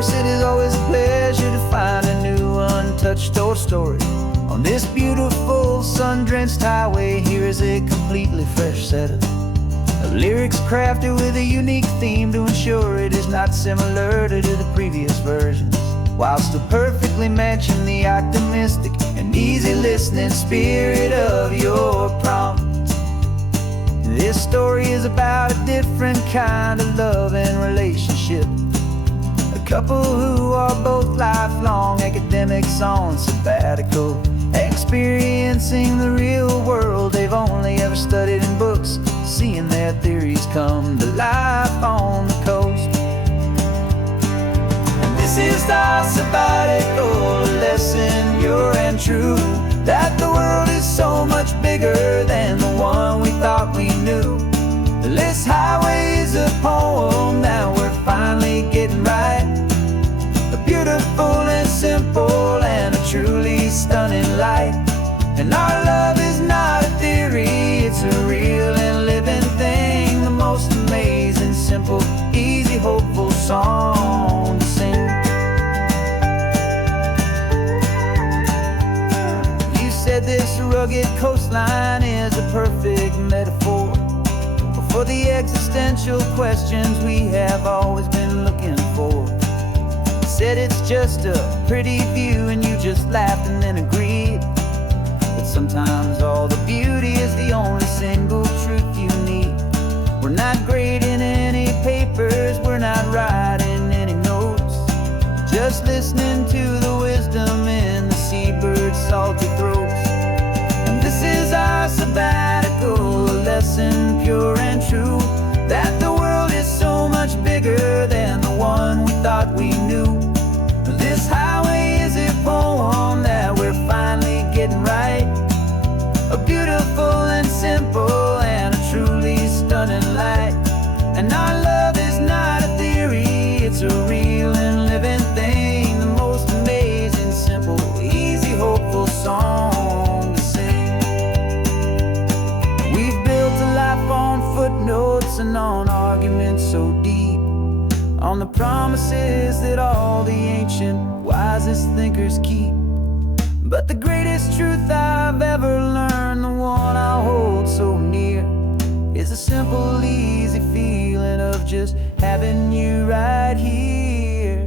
course, it is always a pleasure to find a new untouched old story. On this beautiful sun-drenched highway, here is a completely fresh set of lyrics crafted with a unique theme to ensure it is not similar to the previous versions, while still perfectly matching the optimistic and easy listening spirit of your prompt. This story is about a different kind of love and relationship. A couple who are both lifelong academics on sabbatical, experiencing the real world they've only ever studied in books, seeing their theories come to life on the coast. And this is our sabbatical lesson, pure and true, that the world is so much bigger than the one we thought we knew. This highway is a poem that we're finally getting right. A beautiful and simple and a truly stunning light. And our love is not a theory, it's a real and living thing. The most amazing, simple, easy, hopeful song to sing. You said this rugged coastline is a perfect metaphor for the existential questions we have always been looking for. You said it's just a pretty view and you just laughed and then agreed that sometimes all the beauty is the only single truth you need. We're not grading any papers, we're not writing any notes, just listening to the wisdom in the seabird's salty throats. And this is our sabbatical lesson, pure and true, that the world is so much bigger than the one we thought we knew. This highway is a poem that we're finally getting right. A beautiful and simple and a truly stunning light. And our love is not a theory, it's a real and living thing. The most amazing, simple, easy, hopeful song to sing. We've built a life on footnotes and on arguments so deep, on the promises that all the ancient wisest thinkers keep. But the greatest truth I've ever learned, the one I hold so near, is a simple, easy feeling of just having you right here.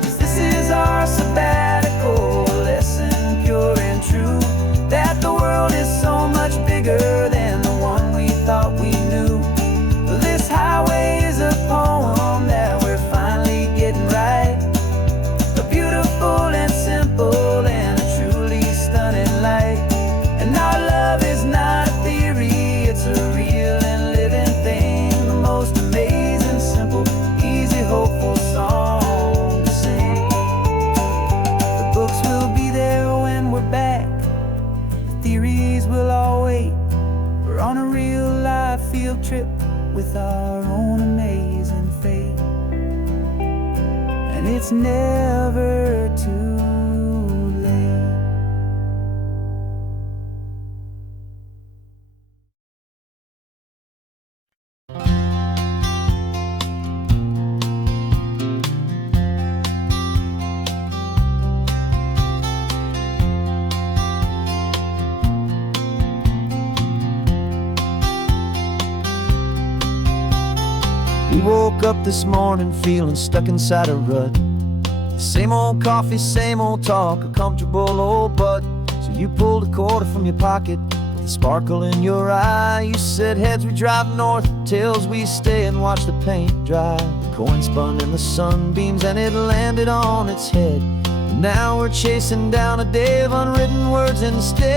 'Cause this is our sabbatical lesson, pure and true, that the world is so much bigger than the one we thought we knew. This highway is a poem that we're finally getting right. A beautiful and simple and a truly stunning light. And our love is not a theory, it's a real and living thing. The most amazing, simple, easy, hopeful song to sing. The books will be there when we're back, the theories will all wait. We're on a real life field trip with our own amazing fate. And it's never too late. We woke up this morning feeling stuck inside a rut. Same old coffee, same old talk, a comfortable old butt. So you pulled a quarter from your pocket with a sparkle in your eye. You said heads we drive north, tails we stay and watch the paint dry. The coin spun in the sunbeams and it landed on its head. And now we're chasing down a day of unwritten words instead.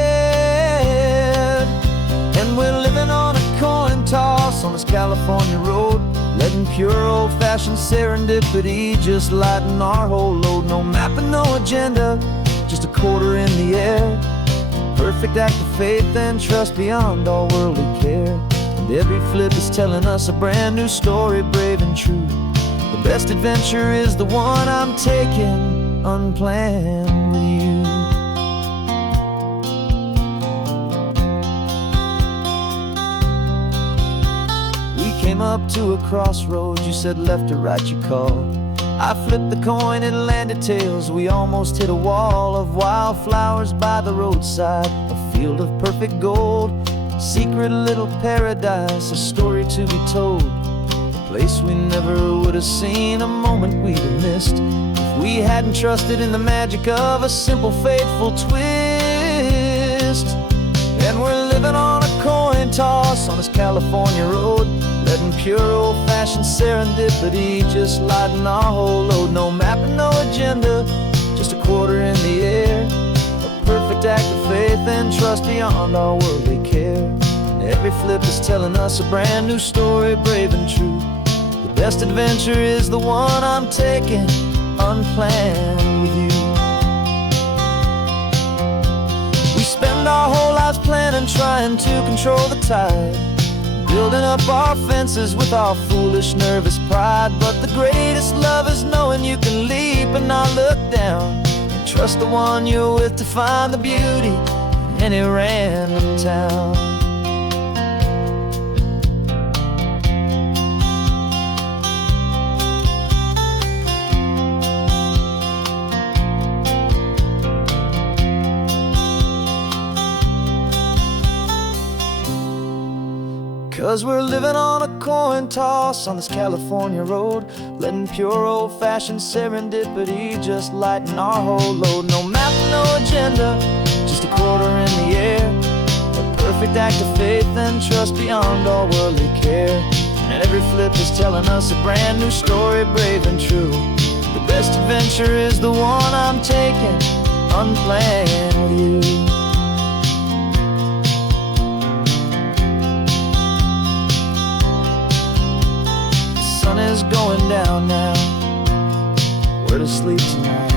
And we're living on a coin toss on this California road, letting pure old-fashioned serendipity just lighten our whole load. No map and no agenda, just a quarter in the air. Perfect act of faith and trust beyond all worldly care. And every flip is telling us a brand new story, brave and true. The best adventure is the one I'm taking unplanned with you. Came up to a crossroads, you said left or right you called. I flipped the coin, it landed tails. We almost hit a wall of wildflowers by the roadside, a field of perfect gold, secret little paradise, a story to be told, a place we never would have seen, a moment we'd have missed if we hadn't trusted in the magic of a simple, faithful twist. And we're living on a coin toss on this California road, letting pure old-fashioned serendipity just lighten our whole load. No map and no agenda, just a quarter in the air, a perfect act of faith and trust beyond our worldly care. And every flip is telling us a brand new story, brave and true. The best adventure is the one I'm taking, unplanned with you. We spend our whole lives planning, trying to control the tide, building up our fences with our foolish, nervous pride. But the greatest love is knowing you can leap and not look down, and trust the one you're with to find the beauty in any random town. 'Cause we're living on a coin toss on this California road, letting pure old-fashioned serendipity just lighten our whole load. No map, no agenda, just a quarter in the air, a perfect act of faith and trust beyond all worldly care. And every flip is telling us a brand new story, brave and true. The best adventure is the one I'm taking, unplanned with you. Sun is going down now, we're to sleep tonight.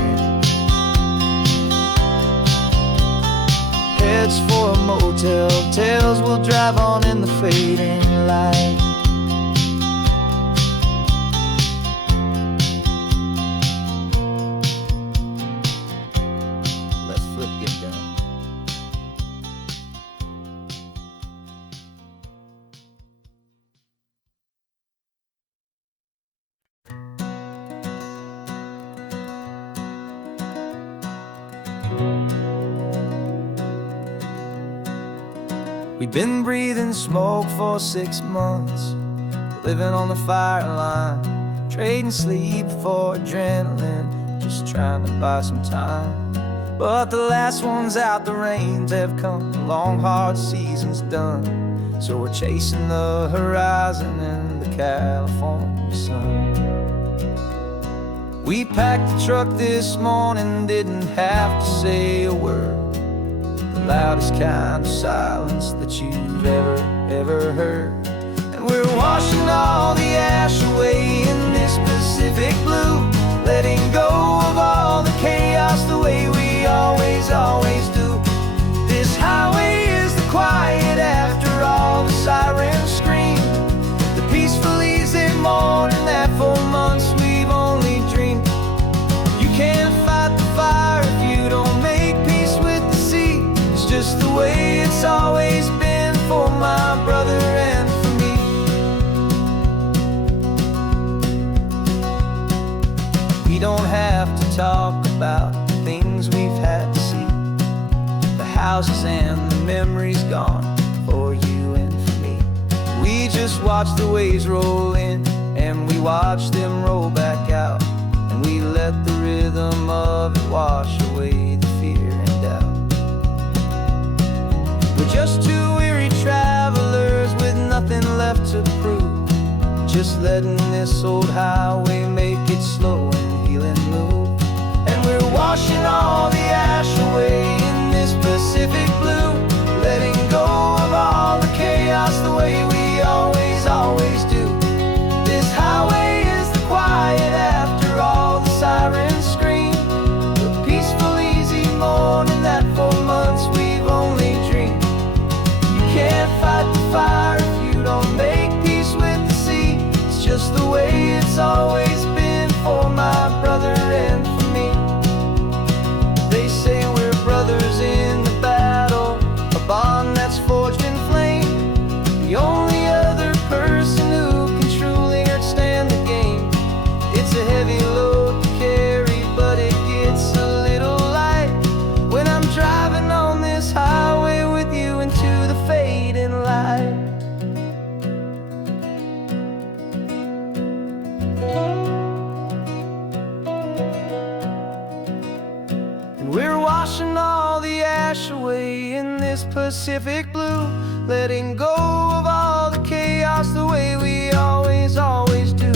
Heads for a motel, tails will drive on in the fading light. Let's flip, get done. We've been breathing smoke for 6 months, living on the fire line, trading sleep for adrenaline, just trying to buy some time. But the last one's out, the rains have come, the long hard season's done, so we're chasing the horizon in the California sun. We packed the truck this morning, didn't have to say a word, loudest kind of silence that you've ever heard. And we're washing all the ash away in this Pacific blue, letting go of all the chaos the way we always do. This highway is the quiet after all the sirens scream, the peaceful easy morning that for months we've only dreamed. You can't fight the fire if you don't make peace with the sea. It's just the way it's always been for my brother and for me. We don't have to talk about the things we've had to see, the houses and the memories gone for you and for me. We just watch the waves roll in and we watch them roll back out, and we let the rhythm of it wash away the fear and doubt. We're just two weary travelers with nothing left to prove, just letting this old highway make it slow and healing move. And we're washing all the ash away in this Pacific blue, letting go of all the chaos the way we always do. This highway is the quiet after all the sirens scream, the peaceful easy morning that for months we've only dreamed. You can't fight the fire if you don't make peace with the sea. It's just the way it's always been for my We're washing all the ash away in this Pacific blue, letting go of all the chaos the way we always do.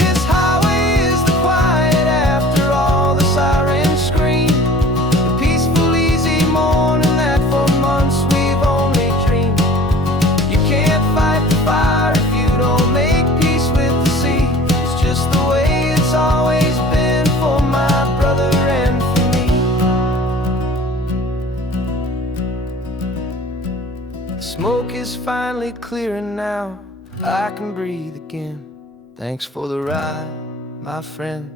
This highway is the quiet after all the sirens scream, the peaceful, easy morning that for months we've only dreamed. You can't fight the fire if you don't make peace with the sea. It's just the way it's always been for my brother and for me. The smoke is finally clearing now, I can breathe again. Thanks for the ride, my friend,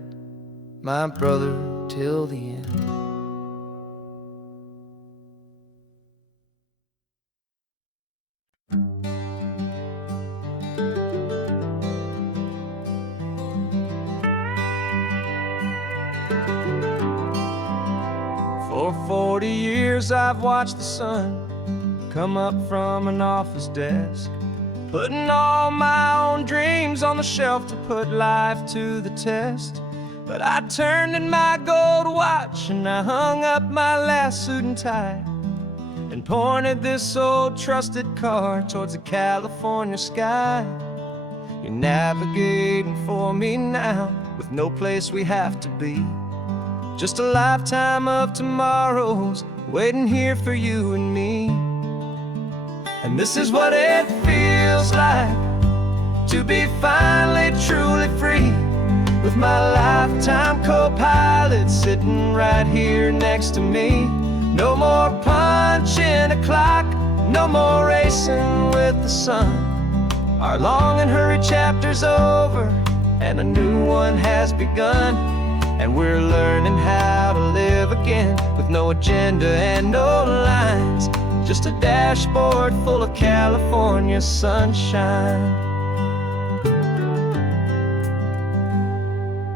my brother, till the end. For 40 years I've watched the sun come up from an office desk, putting all my own dreams on the shelf to put life to the test. But I turned in my gold watch and I hung up my last suit and tie, and pointed this old trusted car towards the California sky. You're navigating for me now, with no place we have to be, just a lifetime of tomorrows waiting here for you and me. And this is what it feels like to be finally truly free, with my lifetime co-pilot sitting right here next to me. No more punching a clock, no more racing with the sun. Our long and hurried chapter's over and a new one has begun, and we're learning how to live again with no agenda and no lines, just a dashboard full of California sunshine.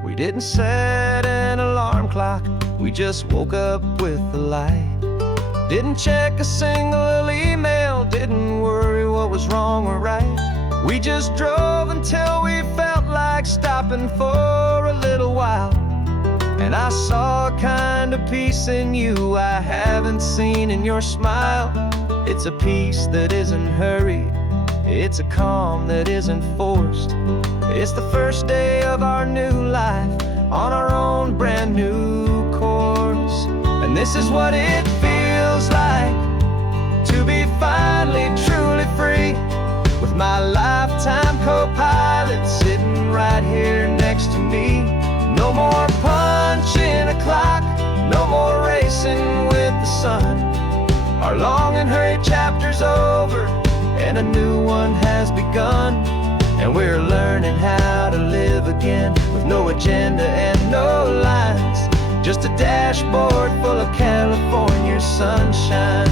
We didn't set an alarm clock, we just woke up with the light. Didn't check a single email, didn't worry what was wrong or right. We just drove until we felt like stopping for a little while. And I saw a kind of peace in you I haven't seen in your smile. It's a peace that isn't hurried, it's a calm that isn't forced. It's the first day of our new life on our own brand new course. And this is what it feels like to be finally truly free, with my lifetime co-pilot sitting right here next to me. No more punching a clock, no more racing with the sun. Our long and hurried chapter's over and a new one has begun, and we're learning how to live again with no agenda and no lines, just a dashboard full of California sunshine.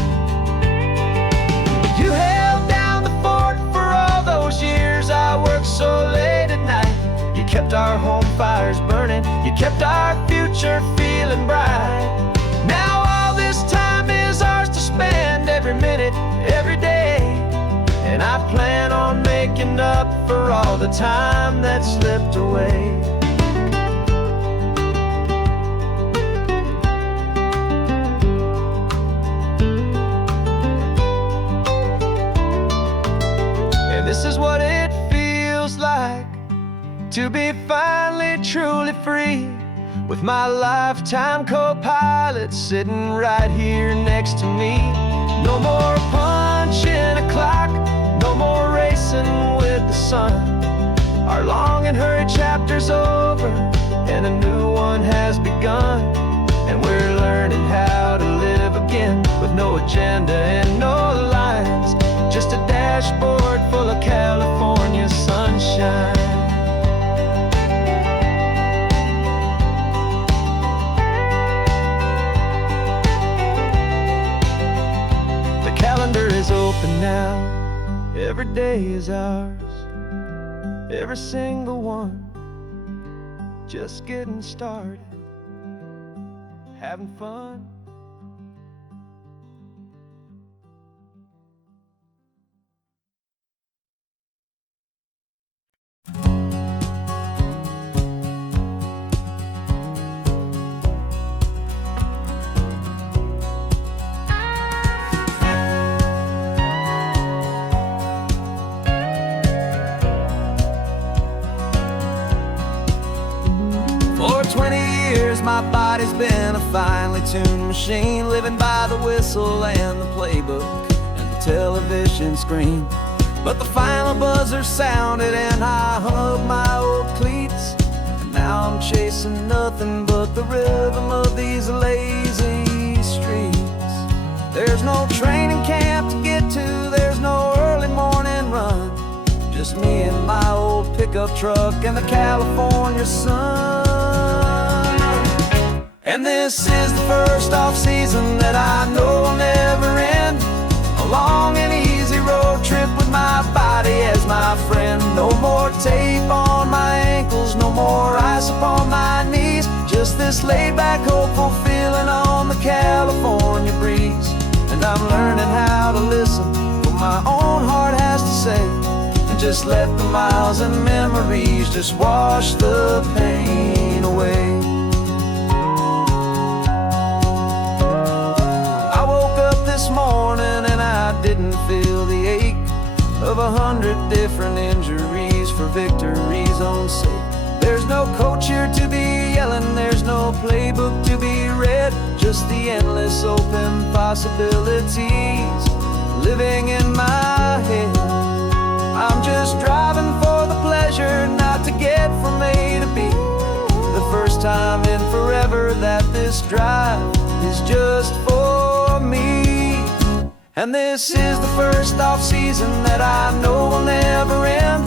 You held down the fort for all those years I worked so late at night. You kept our home fires burning, you kept our future feeling bright. Now all this time is ours to spend, every minute, every day. And I plan on making up for all the time that slipped away. And this is what it feels like to be finally truly free, with my lifetime co-pilot sitting right here next to me. No more punching a clock, no more racing with the sun. Our long and hurried chapter's over and a new one has begun, and we're learning how to live again with no agenda and no lines, just a dashboard full of California sunshine. The calendar is open now, every day is ours, every single one, just getting started, having fun. my body's been a finely tuned machine, living by the whistle and the playbook and the television screen. But the final buzzer sounded and I hung up my old cleats, and now I'm chasing nothing but the rhythm of these lazy streets. There's no training camp to get to, there's no early morning run, just me and my old pickup truck and the California sun. And this is the first off-season that I know will never end, a long and easy road trip with my body as my friend. No more tape on my ankles, no more ice upon my knees, just this laid-back, hopeful feeling on the California breeze. And I'm learning how to listen to what my own heart has to say, and just let the miles and memories just wash the pain away. I woke up this morning and I didn't feel the ache of 100 different injuries for victory's own sake. There's no coach here to be yelling, there's no playbook to be read, just the endless open possibilities living in my head. I'm just driving for the pleasure, not to get from A to B. The first time in forever that this drive is just for me. And this is the first off-season that I know will never end,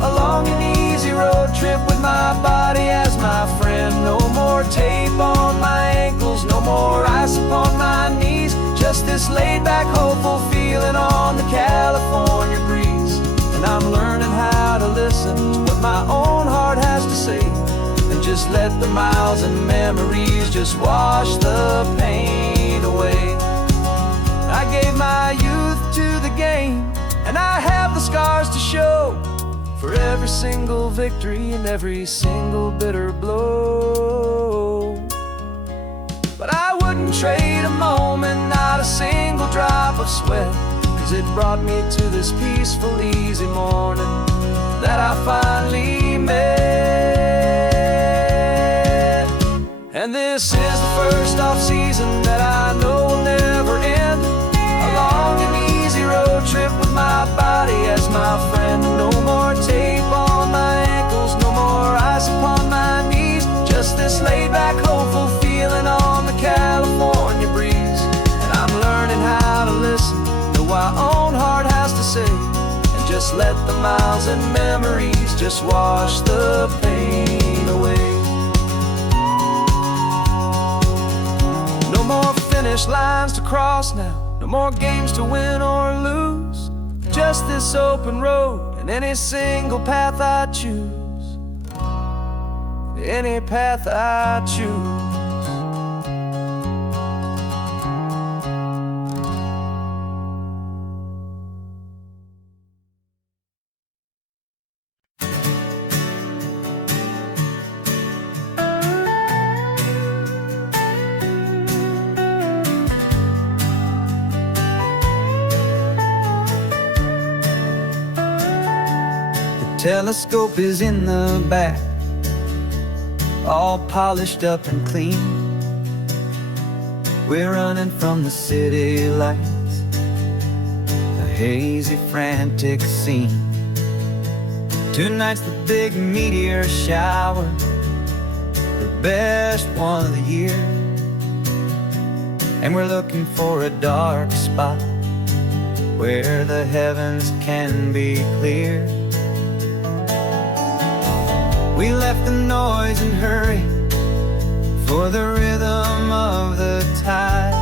a long and easy road trip with my body as my friend. No more tape on my ankles, no more ice upon my knees, just this laid-back, hopeful feeling on the California breeze. And I'm learning how to listen to what my own heart has to say, and just let the miles and memories just wash the pain away. I gave my youth to the game, and I have the scars to show for every single victory and every single bitter blow. But I wouldn't trade a moment, not a single drop of sweat, 'cause it brought me to this peaceful, easy morning that I finally met. And this is the first off-season that I know will never end, a long and easy road trip with my body as my friend. No more tape on my ankles, no more ice upon my knees, just this laid-back, hopeful feeling on the California breeze. And I'm learning how to listen to what my own heart has to say, and just let the miles and memories just wash the pain away. No more finish lines to cross now, no more games to win or lose, just this open road and any single path I choose, any path I choose. Telescope is in the back, all polished up and clean. We're running from the city lights, a hazy, frantic scene. Tonight's the big meteor shower, the best one of the year. And we're looking for a dark spot where the heavens can be clear. We left the noise and hurry for the rhythm of the tide,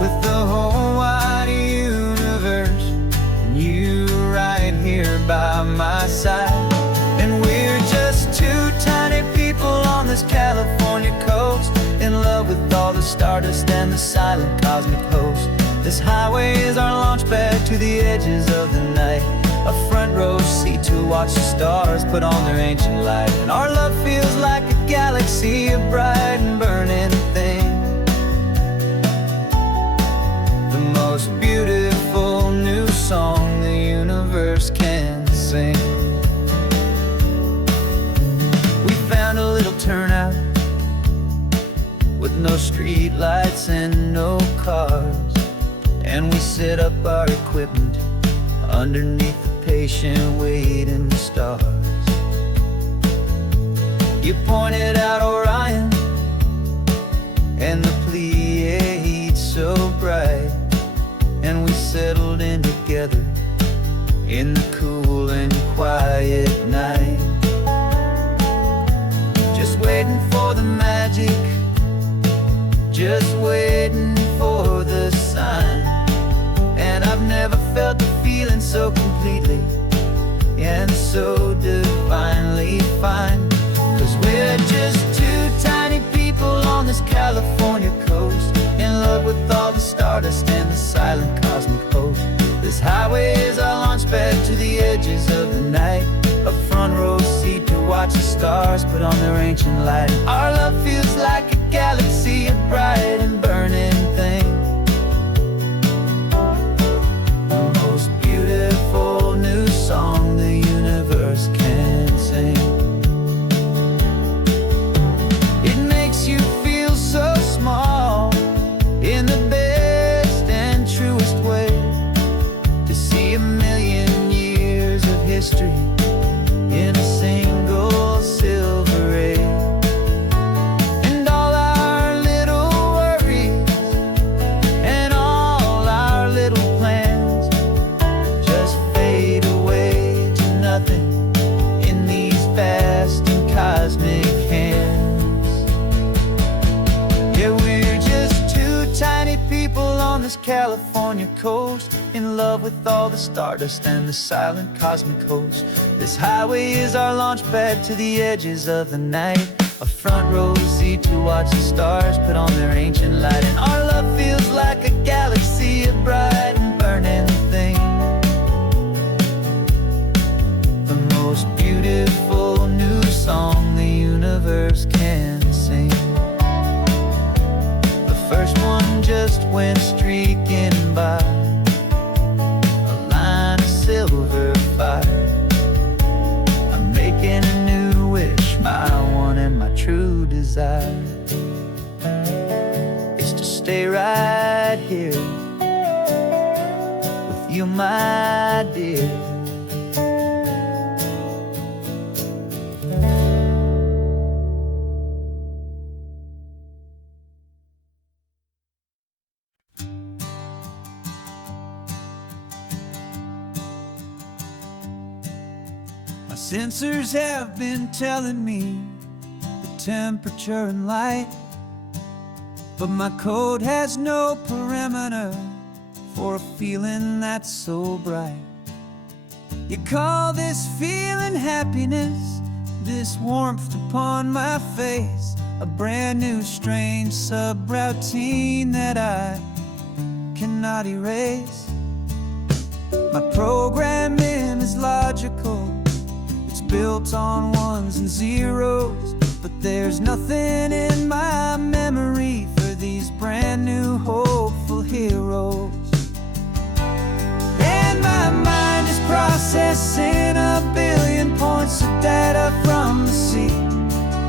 with the whole wide universe and you right here by my side. And we're just two tiny people on this California coast, in love with all the stardust and the silent cosmic host. This highway is our launch pad to the edges of the night, a front row seat to watch the stars put on their ancient light. And our love feels like a galaxy, a bright and burning thing, the most beautiful new song the universe can sing. We found a little turnout street lights and no cars, and we set up our equipment underneath the patient waiting stars. You pointed out Orion and the Pleiades so bright, and we settled in together in the cool and quiet night, just waiting for the magic, just waiting for the sign. And I've never felt the feeling so completely and so divinely fine, 'cause we're just two tiny people on this California coast, in love with all the stardust and the silent cosmic host. This highway is our launch pad to the edges of the night, a front row seat to watch the stars put on their ancient light. Our love feels like a galaxy, a bright and burning thing, the most beautiful new song the universe can sing. It makes you feel so small in the best and truest way, to see a million years of history in a single silver ray. And all our little worries and all our little plans just fade away to nothing in these vast and cosmic hands. Yeah, we're just two tiny people on this California coast, in love with all the stardust and the silent cosmic host. This highway is our launch pad to the edges of the night, a front row seat to watch the stars put on their ancient light. And our love feels like a galaxy, a bright and burning thing, the most beautiful new song the universe can sing. The first one just went streaking by, a line of silver fire. I'm making a new wish, my one and my true desire is to stay right here with you, my dear. My sensors have been telling me the temperature and light, but my code has no perimeter for a feeling that's so bright. You call this feeling happiness, this warmth upon my face, a brand new strange subroutine that I cannot erase. My programming is logical, built on ones and zeros, but there's nothing in my memory for these brand new hopeful heroes. And my mind is processing a billion points of data from the sea,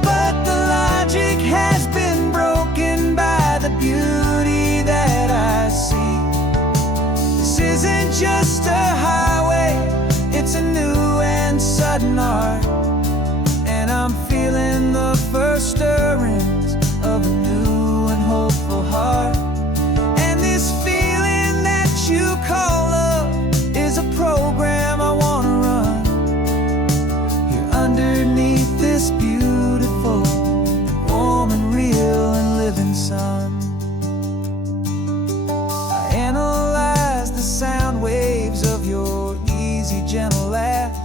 but the logic has been broken by the beauty that I see. This isn't just a highway, it's a new and sudden art, and I'm feeling the first stirrings of a new and hopeful heart. And this feeling that you call love is a program I wanna run here underneath this beautiful, warm and real and living sun. I analyze the sound waves of your easy, gentle laugh.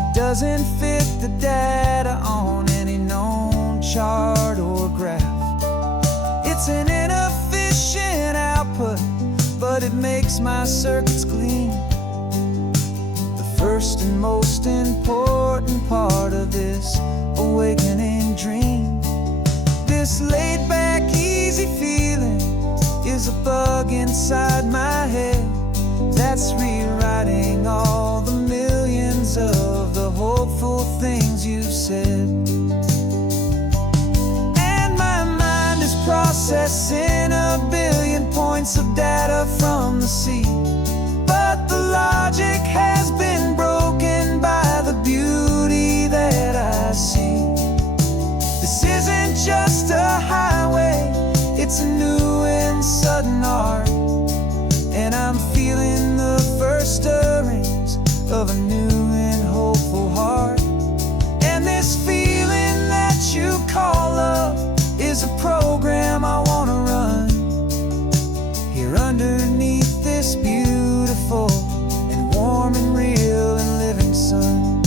It doesn't fit the data on any known chart or graph. It's an inefficient output, but it makes my circuits gleam. The first and most important part of this awakening dream. This laid-back, easy feeling is a bug inside my head that's rewriting all the millions of the hopeful things you've said. And my mind is processing a billion points of data from the sea. But the logic has been broken by the beauty that I see. This isn't just a highway, it's a new and sudden art. And I'm feeling the first stirrings of a new and hopeful heart. And this feeling that you call love is a program I wanna run here underneath this beautiful and warm and real and living sun.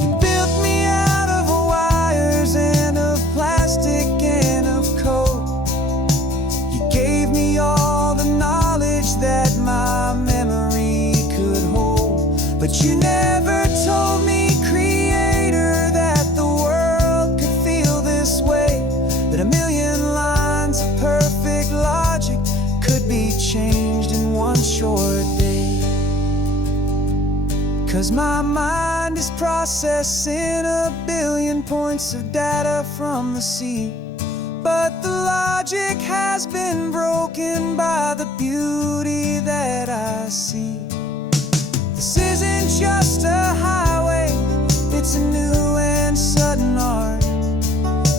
You built me out of wires and of plastic and of coal. You gave me all the knowledge that my memory could hold. But you never told me, Creator, that the world could feel this way, that a million lines of perfect logic could be changed in one short day. 'Cause my mind is processing a billion points of data from the sea. But the logic has been broken by the beauty that I see. This isn't just a highway, it's a new and sudden art.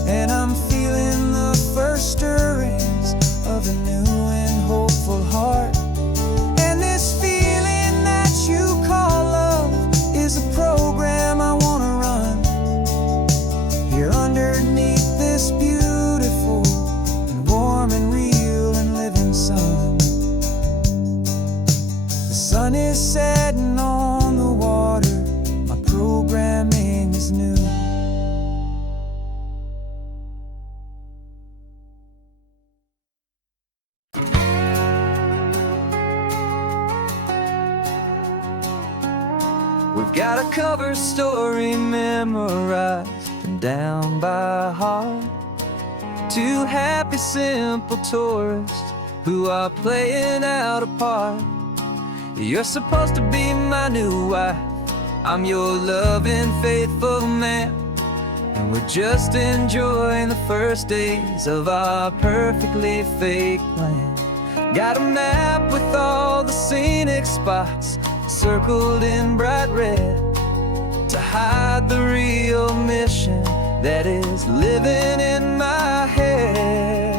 And I'm feeling the first stirrings of a new and hopeful heart. And this feeling that you call love is a program I wanna run here underneath this beautiful and warm and real and living sun. The sun is setting on the water, my programming is new. We've got a cover story memorized and down by heart. Two happy, simple tourists who are playing out a part. You're supposed to be my new wife, I'm your loving, faithful man. And we're just enjoying the first days of our perfectly fake plan. Got a map with all the scenic spots circled in bright red to hide the real mission that is living in my head.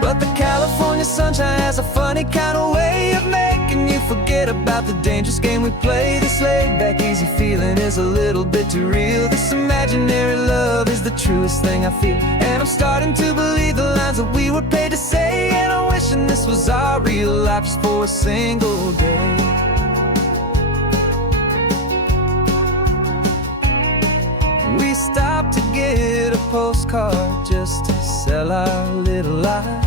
But the California sunshine has a funny kind of way of making you forget about the dangerous game we play. This laid-back, easy feeling is a little bit too real. This imaginary love is the truest thing I feel. And I'm starting to believe the lines that we were paid to say. And I'm wishing this was our real life just for a single day. We stopped to get a postcard just to sell our little lie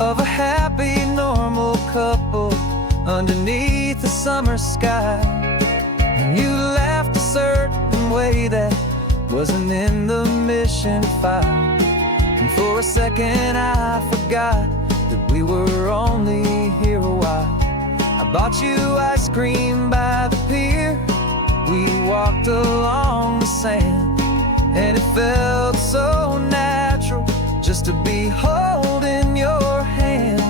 of a happy, normal couple underneath the summer sky. And you laughed a certain way that wasn't in the mission file. And for a second I forgot that we were only here a while. I bought you ice cream by the pier. We walked along the sand, and it felt so natural just to be holding your hand.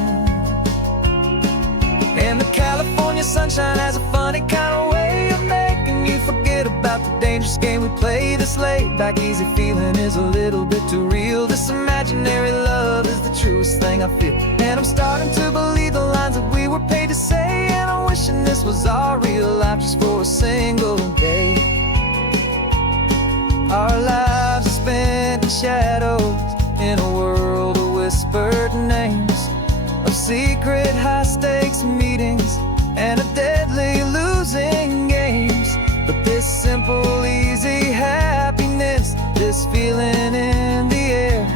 And the California sunshine has a funny kind of way of making you forget about the dangerous game we play. This laid-back, easy feeling is a little bit too real. This imaginary love is the truest thing I feel. And I'm starting to believe the lines that we were paid to say. And I'm wishing this was our real life just for a single day. Our lives are spent in shadows in a world of whispered names, of secret high-stakes meetings and of deadly losing games. But this simple, easy happiness, this feeling in the air,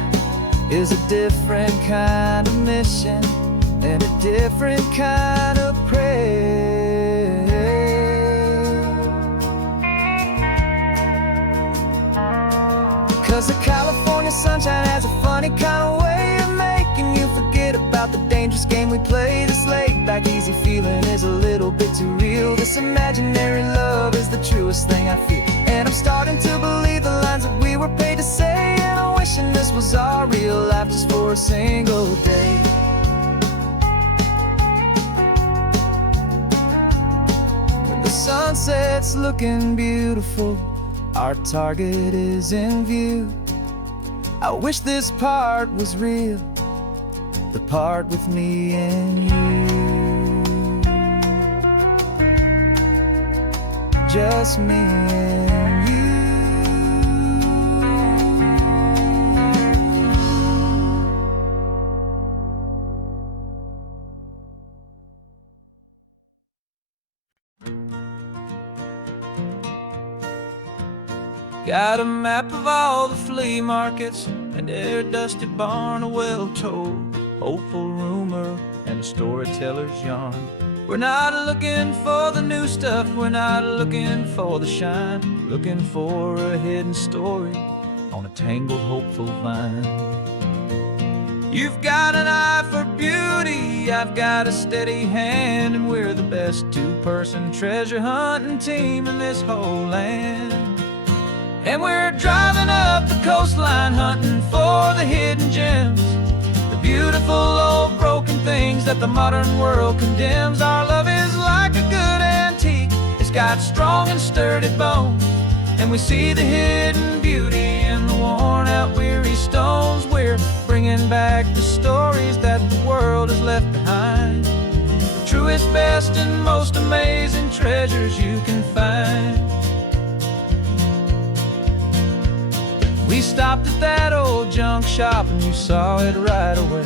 is a different kind of mission and a different kind of prayer. 'Cause the California sunshine has a funny kind of way of making you forget about the dangerous game we play. This laid-back, easy feeling is a little bit too real. This imaginary love is the truest thing I feel. And I'm starting to believe the lines that we were paid to say. And I'm wishing our real life just for a single day. When the sunset's looking beautiful, our target is in view. I wish this part was real, the part with me and you. Just me and you. Got a map of all the flea markets and every dusty barn, a well-told hopeful rumor and a storyteller's yarn. We're not looking for the new stuff, we're not looking for the shine, looking for a hidden story on a tangled hopeful vine. You've got an eye for beauty, I've got a steady hand, and we're the best two-person treasure hunting team in this whole land. And we're driving up the coastline hunting for the hidden gems, the beautiful old broken things that the modern world condemns. Our love is like a good antique, it's got strong and sturdy bones, and we see the hidden beauty in the worn out weary stones. We're bringing back the stories that the world has left behind, the truest, best, and most amazing treasures you can find. We stopped at that old junk shop and you saw it right away,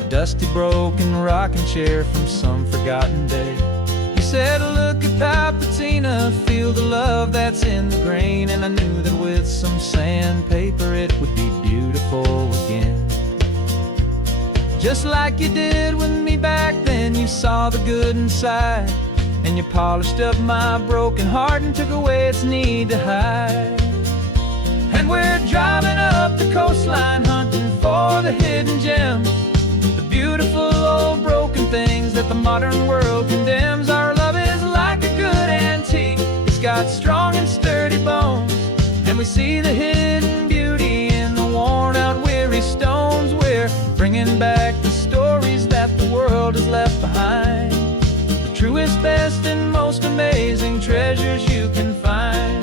a dusty broken rocking chair from some forgotten day. You said, look at that patina, feel the love that's in the grain, and I knew that with some sandpaper it would be beautiful again. Just like you did with me back then, you saw the good inside, and you polished up my broken heart and took away its need to hide. And we're driving up the coastline hunting for the hidden gems, the beautiful old broken things that the modern world condemns. Our love is like a good antique, it's got strong and sturdy bones, and we see the hidden beauty in the worn out weary stones. We're bringing back the stories that the world has left behind, the truest, best, and most amazing treasures you can find.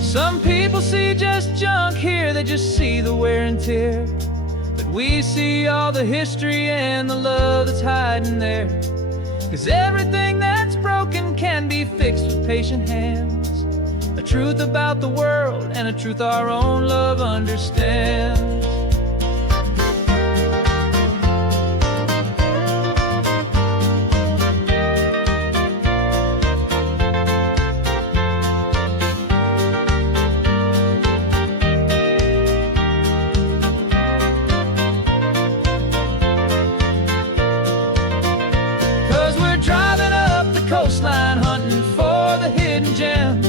Some people see just junk here, they just see the wear and tear, but we see all the history and the love that's hiding there. 'Cause everything that's broken can be fixed with patient hands, a truth about the world and a truth our own love understands. Coastline hunting for the hidden gems,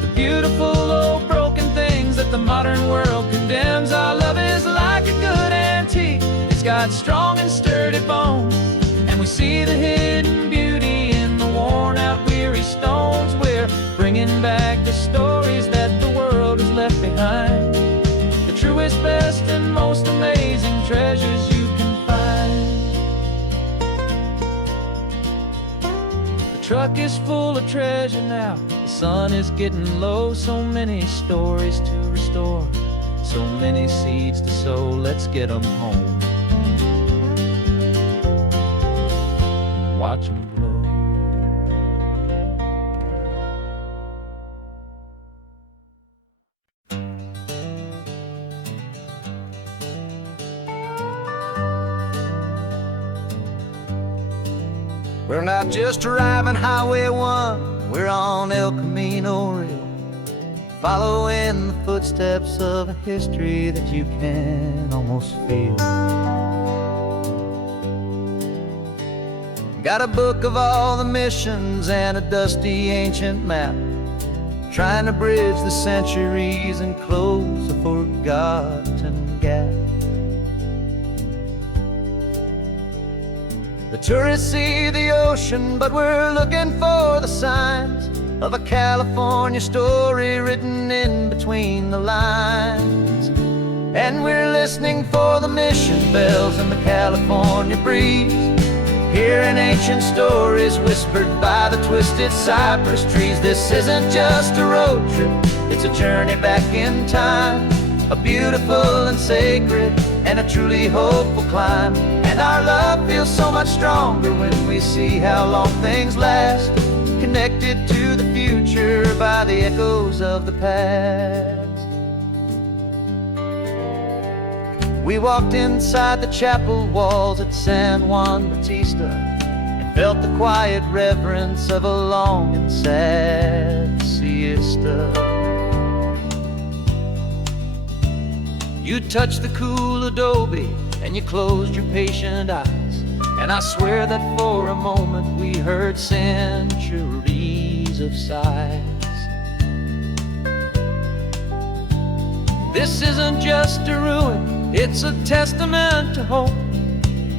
the beautiful old broken things that the modern world condemns. Our love is like a good antique, it's got strong and sturdy bones, and we see the hidden beauty in the worn out weary stones. We're bringing back the stories that the world has left behind, the truest, best, and most amazing treasures you can find. The truck is full of treasure now, the sun is getting low, so many stories to restore, so many seeds to sow. Let's get them home, watch them blow. We're not just driving Highway 1, we're on El Camino Real, following the footsteps of a history that you can almost feel. Got a book of all the missions and a dusty ancient map, trying to bridge the centuries and close a forgotten gap. The tourists see the ocean, but we're looking for the signs of a California story written in between the lines. And we're listening for the mission bells in the California breeze, hearing ancient stories whispered by the twisted cypress trees. This isn't just a road trip, it's a journey back in time, a beautiful and sacred and a truly hopeful climb. And our love feels so much stronger when we see how long things last, connected to the future by the echoes of the past. We walked inside the chapel walls at San Juan Bautista and felt the quiet reverence of a long and sad siesta. You touched the cool adobe and you closed your patient eyes, and I swear that for a moment we heard centuries of sighs. This isn't just a ruin, it's a testament to hope,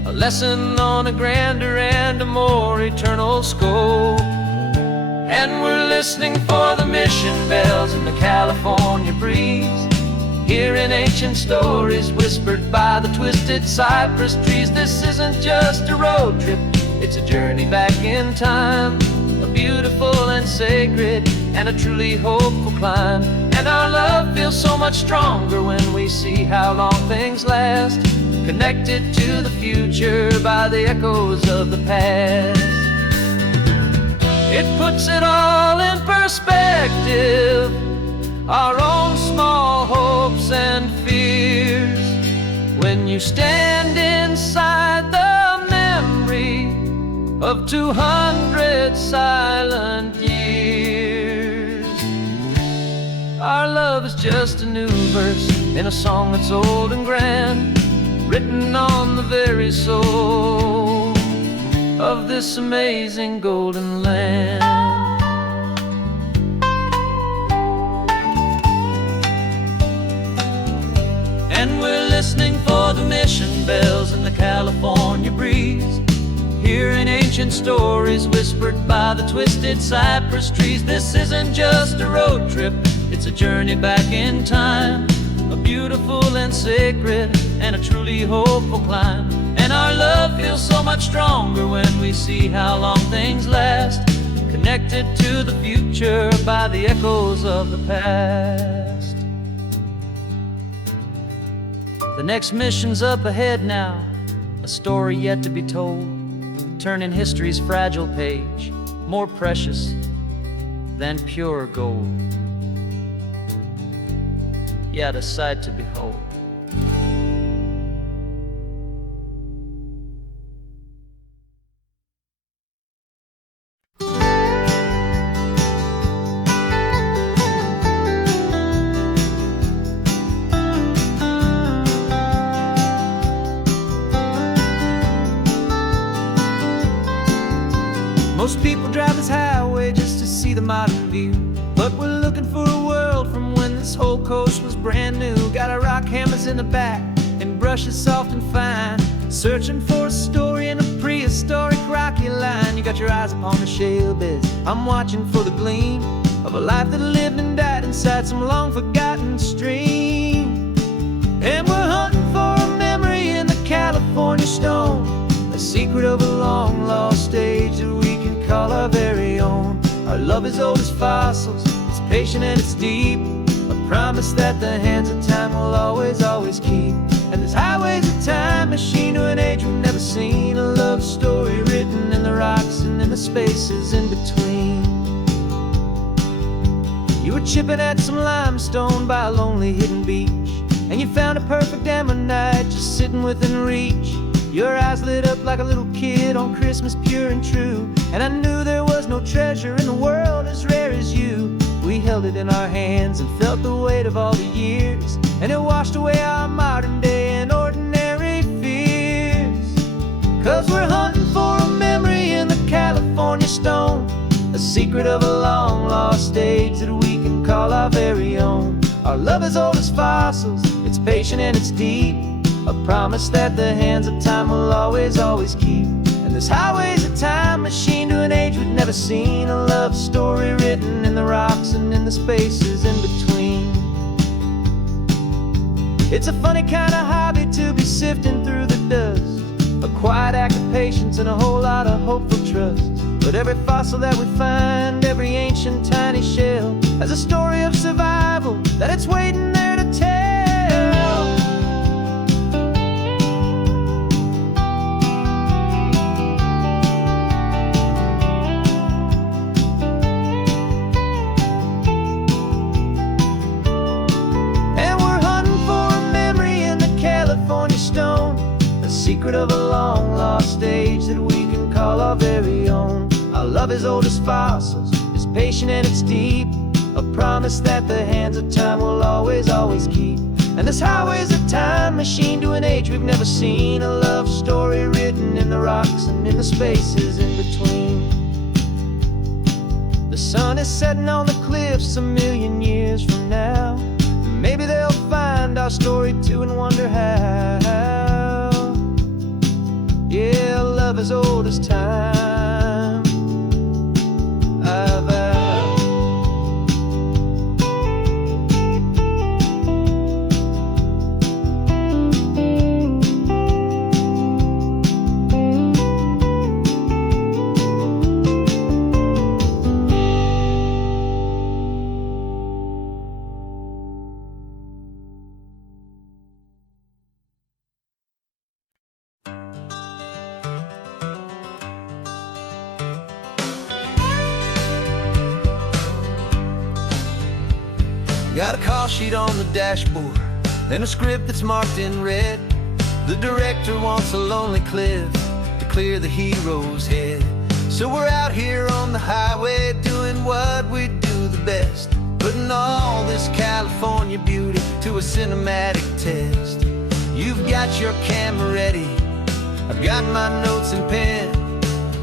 a lesson on a grander and a more eternal scope. And we're listening for the mission bells in the California breeze, hearing ancient stories whispered by the twisted cypress trees. This isn't just a road trip, it's a journey back in time, a beautiful and sacred and a truly hopeful climb. And our love feels so much stronger when we see how long things last, connected to the future by the echoes of the past. It puts it all in perspective, our own small hopes and fears, when you stand inside the memory of 200 silent years. Our love is just a new verse in a song that's old and grand, written on the very soul of this amazing golden land. And we're listening for the mission bells in the California breeze, hearing ancient stories whispered by the twisted cypress trees. This isn't just a road trip, it's a journey back in time, a beautiful and sacred and a truly hopeful climb. And our love feels so much stronger when we see how long things last, connected to the future by the echoes of the past. The next mission's up ahead now, a story yet to be told, turning history's fragile page, more precious than pure gold. Yet a sight to behold. Most people drive this highway just to see the modern view, but we're looking for a world from when this whole coast was brand new. Got our rock hammers in the back and brushes soft and fine, searching for a story in a prehistoric rocky line. You got your eyes upon the shale beds, I'm watching for the gleam of a life that lived and died inside some long forgotten stream. And we're hunting for a memory in the California stone, a secret of a long lost age that we can call our very own. Our love is old as fossils, it's patient and it's deep, a promise that the hands of time will always, always keep. And this highway's a time machine to an age we've never seen, a love story written in the rocks and in the spaces in between. You were chipping at some limestone by a lonely hidden beach, and you found a perfect ammonite just sitting within reach. Your eyes lit up like a little kid on Christmas, pure and true, and I knew there was no treasure in the world as rare as you. We held it in our hands and felt the weight of all the years, and it washed away our modern day and ordinary fears. 'Cause we're hunting for a memory in the California stone, a secret of a long lost age that we can call our very own. Our love is old as fossils, it's patient and it's deep, a promise that the hands of time will always, always keep. And this highway's a time machine to an age we've never seen, a love story written in the rocks and in the spaces in between. It's a funny kind of hobby to be sifting through the dust, a quiet act of patience and a whole lot of hopeful trust. But every fossil that we find, every ancient tiny shell, has a story of survival that it's waiting there to tell. And we're hunting for a memory in the California stone, a secret of a long lost age that we can call our very own. Our love is old as fossils, it's patient and it's deep, a promise that the hands of time will always, always keep. And this highway's a time machine to an age we've never seen, a love story written in the rocks and in the spaces in between. The sun is setting on the cliffs a million years from now, and maybe they'll find our story too and wonder how. Yeah, love is old as time. Got a call sheet on the dashboard and a script that's marked in red. The director wants a lonely cliff to clear the hero's head. So we're out here on the highway doing what we do the best, putting all this California beauty to a cinematic test. You've got your camera ready, I've got my notes and pen.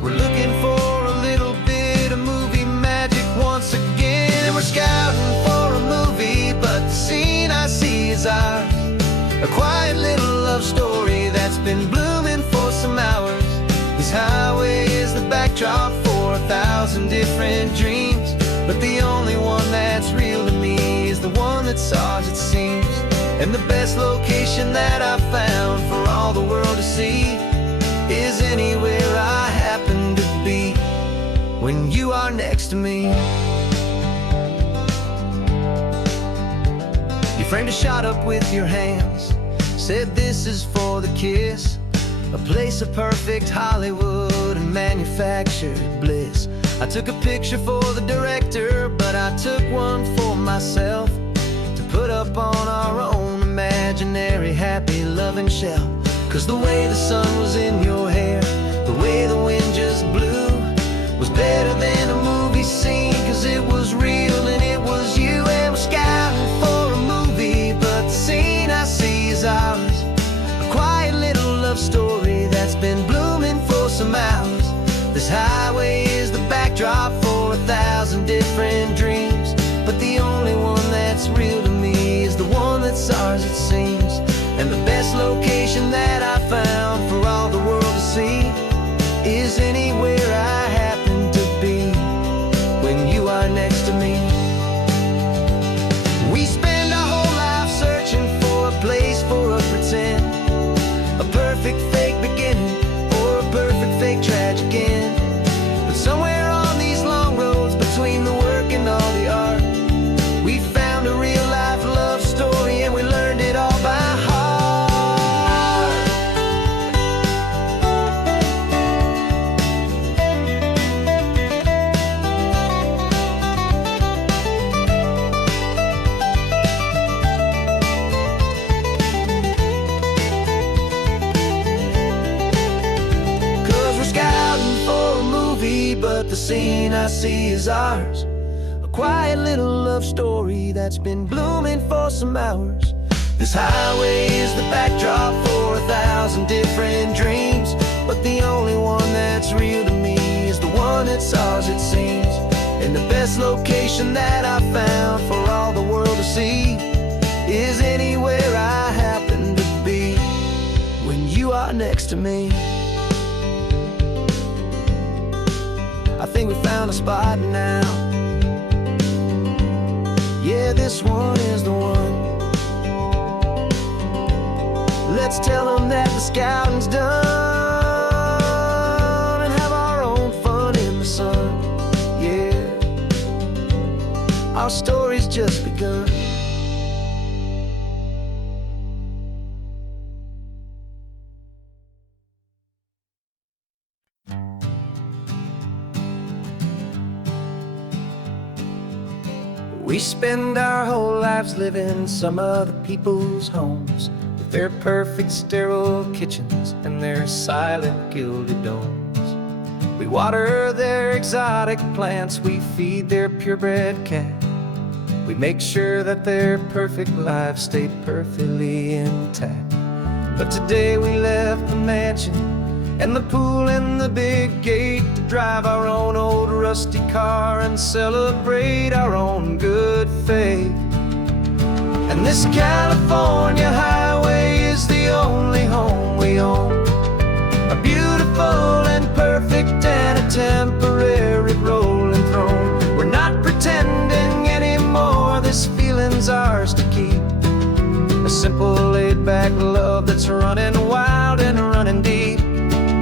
We're looking for a little bit of movie magic once again. And we're scouting for a movie, but the scene I see is ours, a quiet little love story that's been blooming for some hours. This highway is the backdrop for 1,000 different dreams, but the only one that's real to me is the one that's ours, it seems. And the best location that I've found for all the world to see is anywhere I happen to be when you are next to me. You framed a shot up with your hands, said this is for the kiss, a place of perfect Hollywood and manufactured bliss. I took a picture for the director, but I took one for myself to put up on our own imaginary happy loving shelf. Cause the way the sun was in your hair, the way the wind just blew, was better than a movie scene, cause it was real and it was you. And we're scouting for a movie, but the scene I see is ours, a quiet little love story that's been blooming for some hours. This highway is the backdrop for 1,000 different dreams, but the only one that's real to me is the one that's ours, it seems. And the best location that I found for all the world to see is anywhere I happen to be when you are next to me. We spend our whole life searching for a place for a pretend, a perfect fake beginning or a perfect fake tragic end. But somewhere on these long roads between the work and all the art, we found a real life love story and we learned it all by heart. But the scene I see is ours, a quiet little love story that's been blooming for some hours. This highway is the backdrop for 1,000 different dreams, but the only one that's real to me is the one that's ours, it seems. And the best location that I found for all the world to see is anywhere I happen to be when you are next to me. I think we found a spot now. Yeah, this one is the one. Let's tell them that the scouting's done and have our own fun in the sun. Yeah, our story's just begun. We spend our whole lives living some other people's homes, with their perfect sterile kitchens and their silent gilded domes. We water their exotic plants, we feed their purebred cat. We make sure that their perfect lives stay perfectly intact. But today we left the mansion and the pool and the big gate to drive our own old rusty car and celebrate our own good faith. And this California highway is the only home we own, a beautiful and perfect and a temporary rolling throne. We're not pretending anymore, this feeling's ours to keep, a simple laid-back love that's running wild and running deep.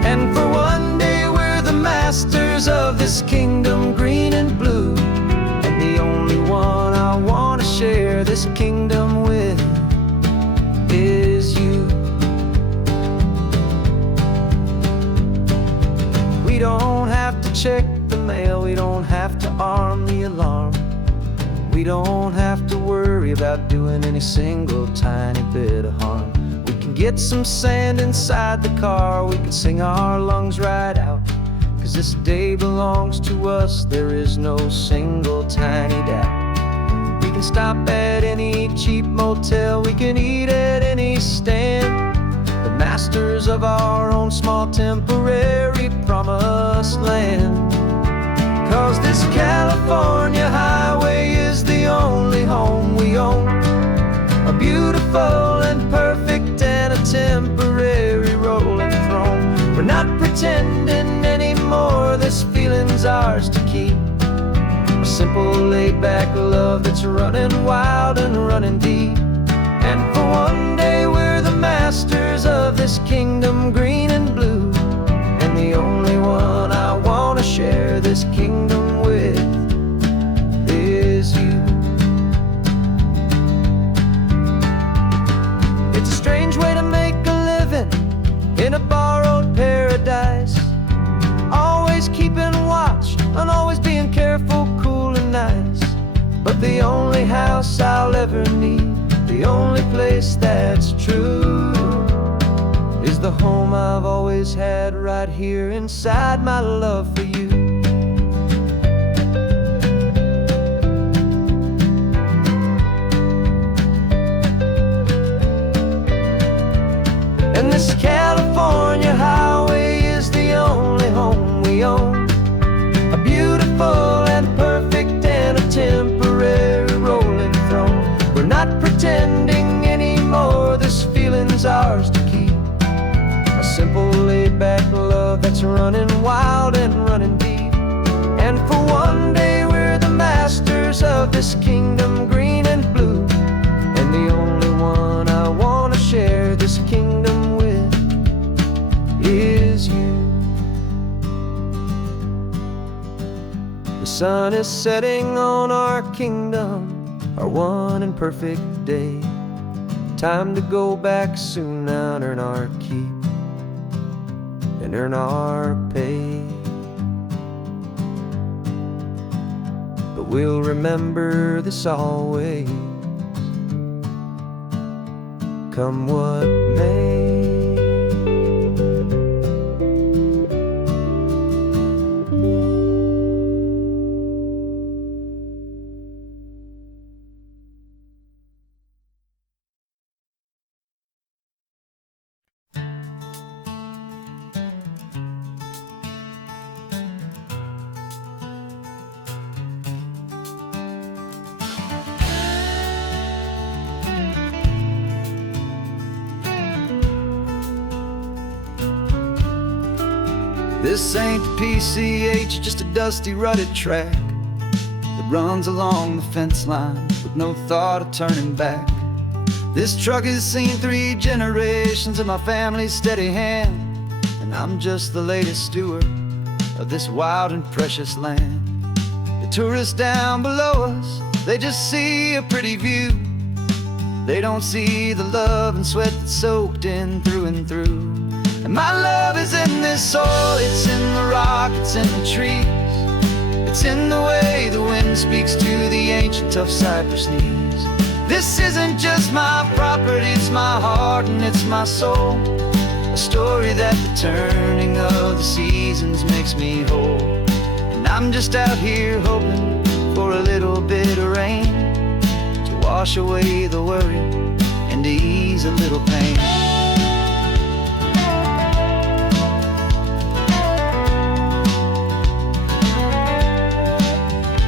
And for one day we're the masters of this kingdom green and blue, and the only one I want to share this kingdom with is you. We don't have to check the mail, we don't have to arm the alarm, we don't have to worry about doing any single tiny bit of harm. We can get some sand inside the car, we can sing our lungs right out, 'cause this day belongs to us, there is no single tiny doubt. We can stop at any cheap motel, we can eat at any stand, the masters of our own small temporary promised land. 'Cause this California highway is the only home we own, a beautiful and perfect and a temporary rolling throne. We're not pretending anymore, this feeling's ours to keep, a simple laid-back love that's running wild and running deep. And for one day we're the masters of this kingdom green and blue, and the only one I want to share this kingdom with is you. It's a strange way to make a living in a borrowed paradise, always keeping watch and always being careful, cool and nice. But the only house I'll ever need, the only place that's true, is the home I've always had right here inside my love for you. And this California highway is the only home we own, a beautiful and perfect and a temporary rolling throne. We're not pretending anymore, this feeling's ours to keep, a simple laid-back love that's running wild and running deep. And for one day we're the masters of this kingdom green and blue, and the only one I want to share this kingdom with is you. The sun is setting on our kingdom, our one and perfect day. Time to go back soon now and earn our keep and earn our pay. But we'll remember this always, come what may. This ain't PCH, just a dusty, rutted track that runs along the fence line with no thought of turning back. This truck has seen 3 generations of my family's steady hand, and I'm just the latest steward of this wild and precious land. The tourists down below us, they just see a pretty view. They don't see the love and sweat that's soaked in through and through. And my love is in this soil, it's in the rock, it's in the trees. It's in the way the wind speaks to the ancient tough cypress knees. This isn't just my property, it's my heart and it's my soul. A story that the turning of the seasons makes me whole. And I'm just out here hoping for a little bit of rain to wash away the worry and to ease a little pain.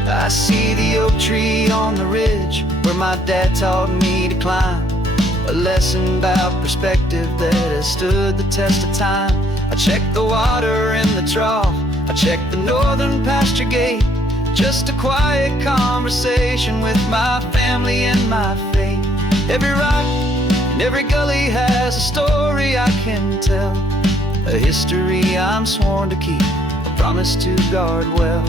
I see the oak tree on the ridge where my dad taught me to climb, a lesson about perspective that has stood the test of time. I check the water in the trough, I check the northern pasture gate, just a quiet conversation with my family and my faith. Every rock and every gully has a story I can tell, a history I'm sworn to keep, a promise to guard well.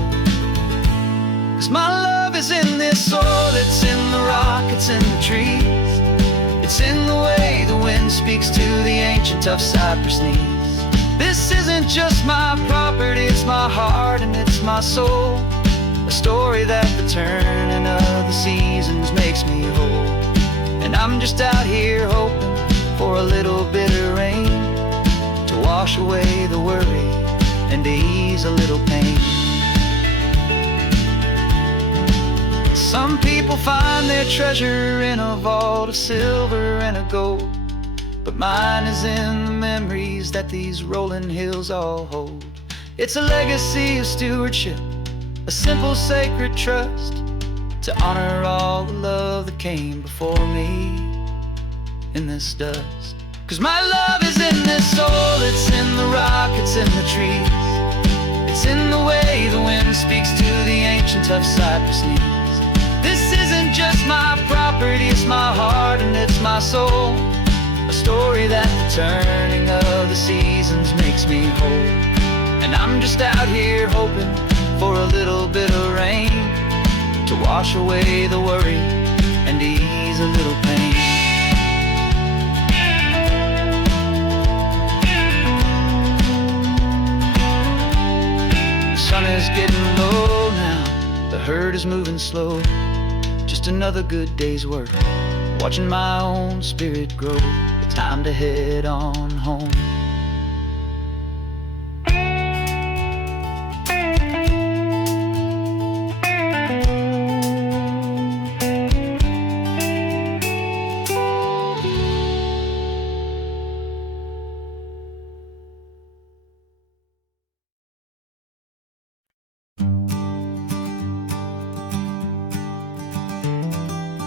'Cause my love is in this soil, it's in the rock, it's in the trees. It's in the way the wind speaks to the ancient tough cypress knees. This isn't just my property, it's my heart and it's my soul. A story that the turning of the seasons makes me whole. And I'm just out here hoping for a little bit of rain to wash away the worry and to ease a little pain. Some people find their treasure in a vault of silver and of gold, but mine is in the memories that these rolling hills all hold. It's a legacy of stewardship, a simple sacred trust, to honor all the love that came before me in this dust. 'Cause my love is in this soil, it's in the rock, it's in the trees. It's in the way the wind speaks to the ancient tough cypress knees. This isn't just my property, it's my heart and it's my soul. A story that the turning of the seasons makes me whole. And I'm just out here hoping for a little bit of rain to wash away the worry and ease a little pain. The sun is getting low now, the herd is moving slow. Just another good day's work, watching my own spirit grow. Time to head on home.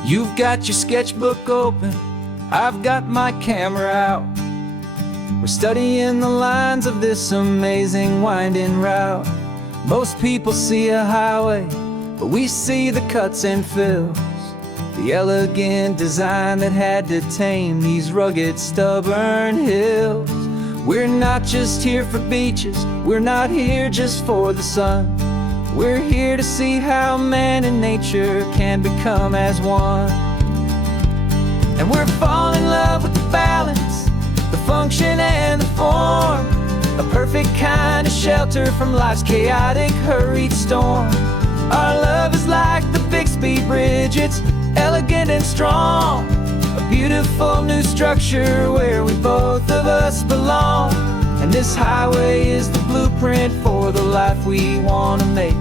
You've got your sketchbook open, I've got my camera out. We're studying the lines of this amazing winding route. Most people see a highway, but we see the cuts and fills, the elegant design that had to tame these rugged, stubborn hills. We're not just here for beaches, we're not here just for the sun. We're here to see how man and nature can become as one. And we're falling in love with the balance, the function and the form, a perfect kind of shelter from life's chaotic, hurried storm. Our love is like the Bixby Bridge, it's elegant and strong, a beautiful new structure where we both of us belong. And this highway is the blueprint for the life we want to make.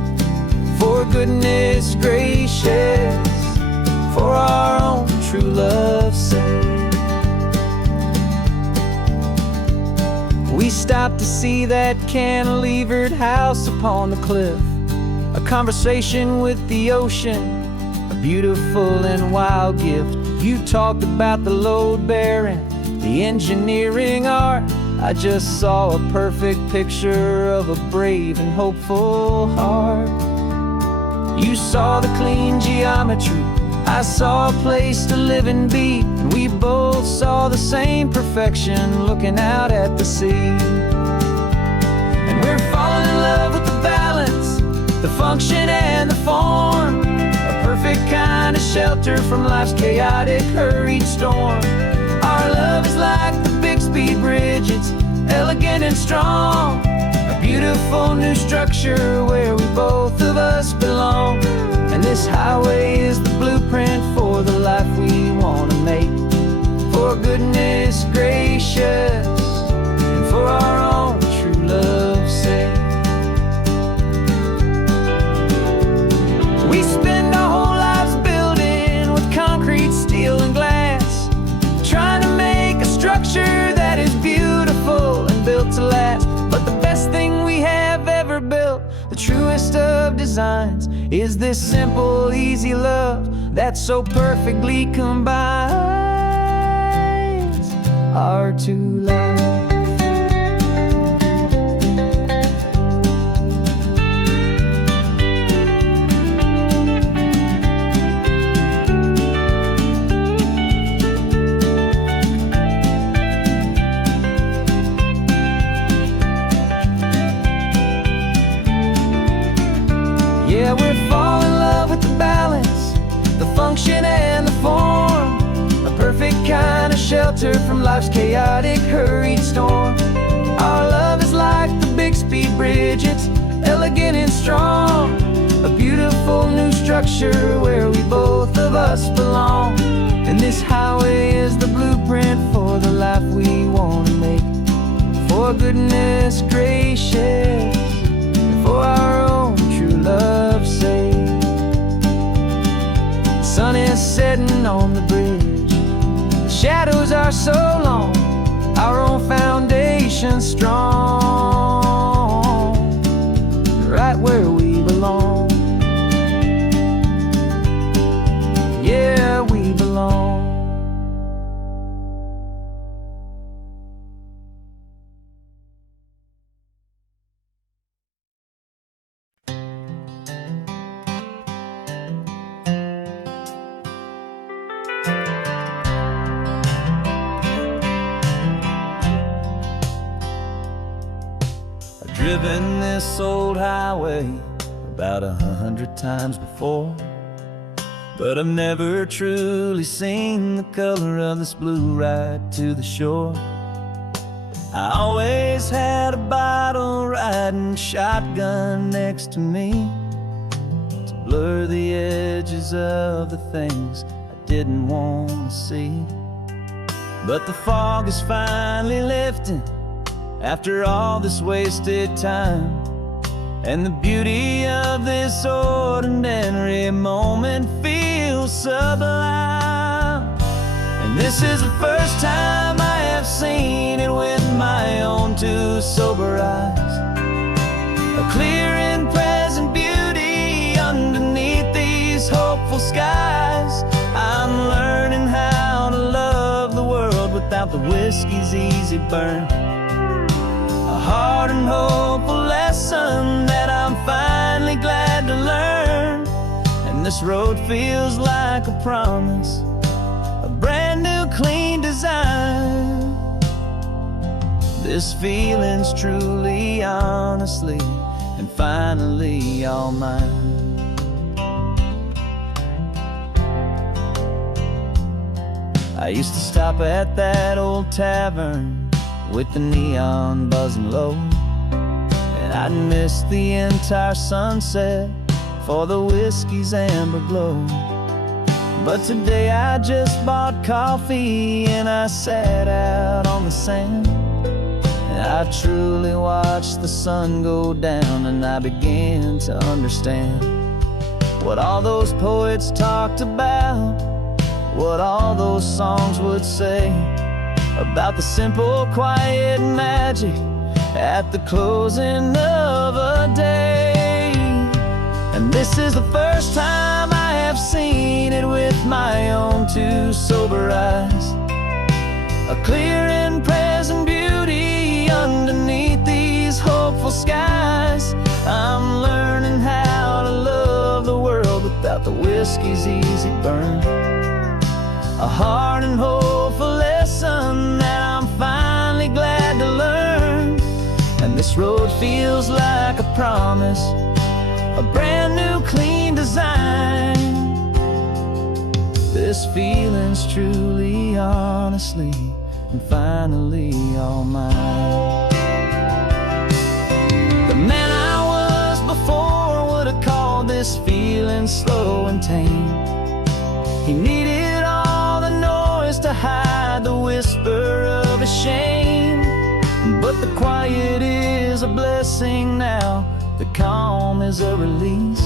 For goodness gracious, for our own true love's sake. We stopped to see that cantilevered house upon the cliff, a conversation with the ocean, a beautiful and wild gift. You talked about the load bearing, the engineering art. I just saw a perfect picture of a brave and hopeful heart. You saw the clean geometry, I saw a place to live and be, and we both saw the same perfection looking out at the sea. And we're falling in love with the balance, the function and the form, a perfect kind of shelter from life's chaotic, hurried storm. Our love is like the Bixby Bridge, it's elegant and strong, a beautiful new structure where we both of us belong. And this highway is the blueprint for the life we want to make, for goodness gracious and for our own true love's sake. We spend our whole lives building with concrete, steel and glass, trying to make a structure that is beautiful and built to last. But the best thing we have ever built, the truest of designs, is this simple, easy love that so perfectly combines our two lives. Yeah, we're falling in love with the balance, the function and the form, a perfect kind of shelter from life's chaotic, hurried storm. Our love is like the Bixby Bridge, it's elegant and strong, a beautiful new structure where we both of us belong. And this highway is the blueprint for the life we want to make, for goodness gracious and for our own true love's sake. The sun is setting on the bridge, the shadows are so long, our own foundation strong, right where we belong. Yeah, we belong. Driven this old highway about 100 times before, but I've never truly seen the color of this blue right to the shore. I always had a bottle riding shotgun next to me to blur the edges of the things I didn't want to see. But the fog is finally lifting after all this wasted time, and the beauty of this ordinary moment feels sublime. And this is the first time I have seen it with my own two sober eyes, a clear and present beauty underneath these hopeful skies. I'm learning how to love the world without the whiskey's easy burn, a hard and hopeful lesson that I'm finally glad to learn. And this road feels like a promise, a brand new clean design. This feeling's truly, honestly, and finally all mine. I used to stop at that old tavern with the neon buzzing low, and I'd miss the entire sunset for the whiskey's amber glow. But today I just bought coffee and I sat out on the sand, and I truly watched the sun go down, and I began to understand what all those poets talked about, what all those songs would say about the simple, quiet magic at the closing of a day. And this is the first time I have seen it with my own two sober eyes, a clear and present beauty underneath these hopeful skies. I'm learning how to love the world without without the whiskey's easy burn. A hard and hopeful lesson that I'm finally glad to learn. And this road feels like a promise, a brand new clean design. This feeling's truly, honestly, and finally all mine. The man I was before would have called this feeling slow and tame. He needed all the noise to hide the whisper of his shame. But the quiet is a blessing now, the calm is a release.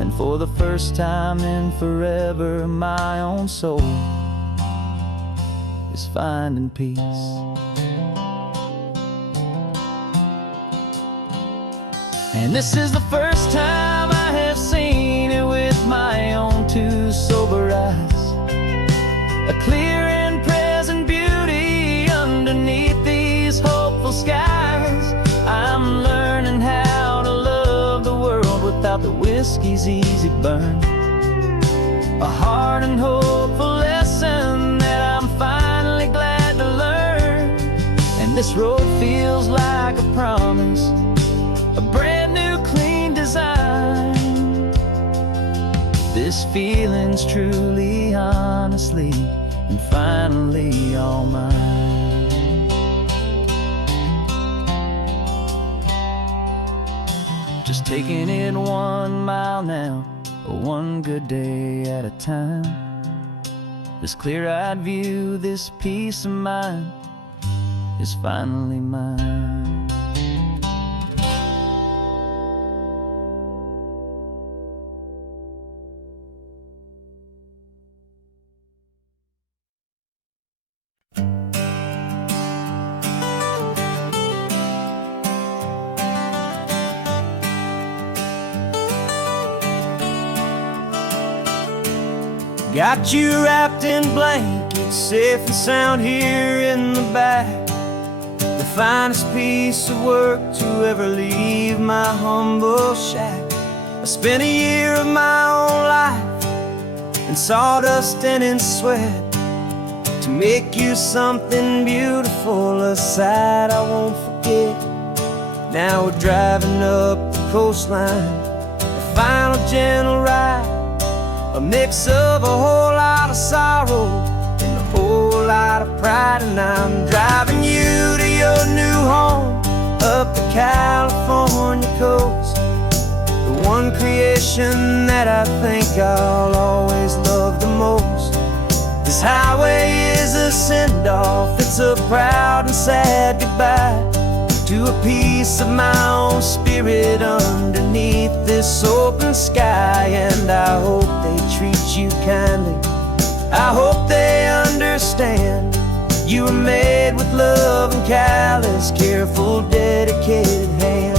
And for the first time in forever, my own soul is finding peace. And this is the first time I have seen it with my own two sober eyes. A clear and present beauty underneath these hopeful skies. I'm learning how to love the world without the whiskey's easy burn. A hard and hopeful lesson that I'm finally glad to learn. And this road feels like a promise, a brand new clean design. This feeling's truly, honestly, and finally all mine. Just taking it 1 mile now, one good day at a time. This clear-eyed view, this peace of mind is finally mine. Got you wrapped in blankets, safe and sound here in the back. The finest piece of work to ever leave my humble shack. I spent a year of my own life in sawdust and in sweat to make you something beautiful, a sight I won't forget. Now we're driving up the coastline, the final gentle ride, a mix of a whole lot of sorrow and a whole lot of pride. And I'm driving you to your new home up the California coast, the one creation that I think I'll always love the most. This highway is a send-off, it's a proud and sad goodbye to a piece of my own spirit underneath this open sky. And I hope they treat you kindly, I hope they understand you were made with love and callous, careful, dedicated hands.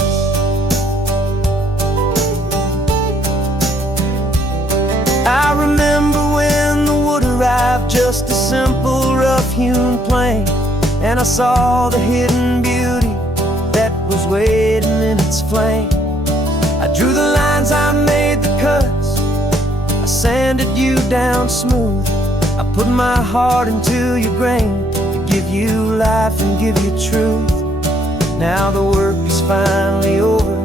I remember when the wood arrived, just a simple rough-hewn plank, and I saw the hidden beauty that was waiting in its flame. I drew the lines, I made the cuts, I sanded you down smooth. I put my heart into your grain to give you life and give you truth. Now the work is finally over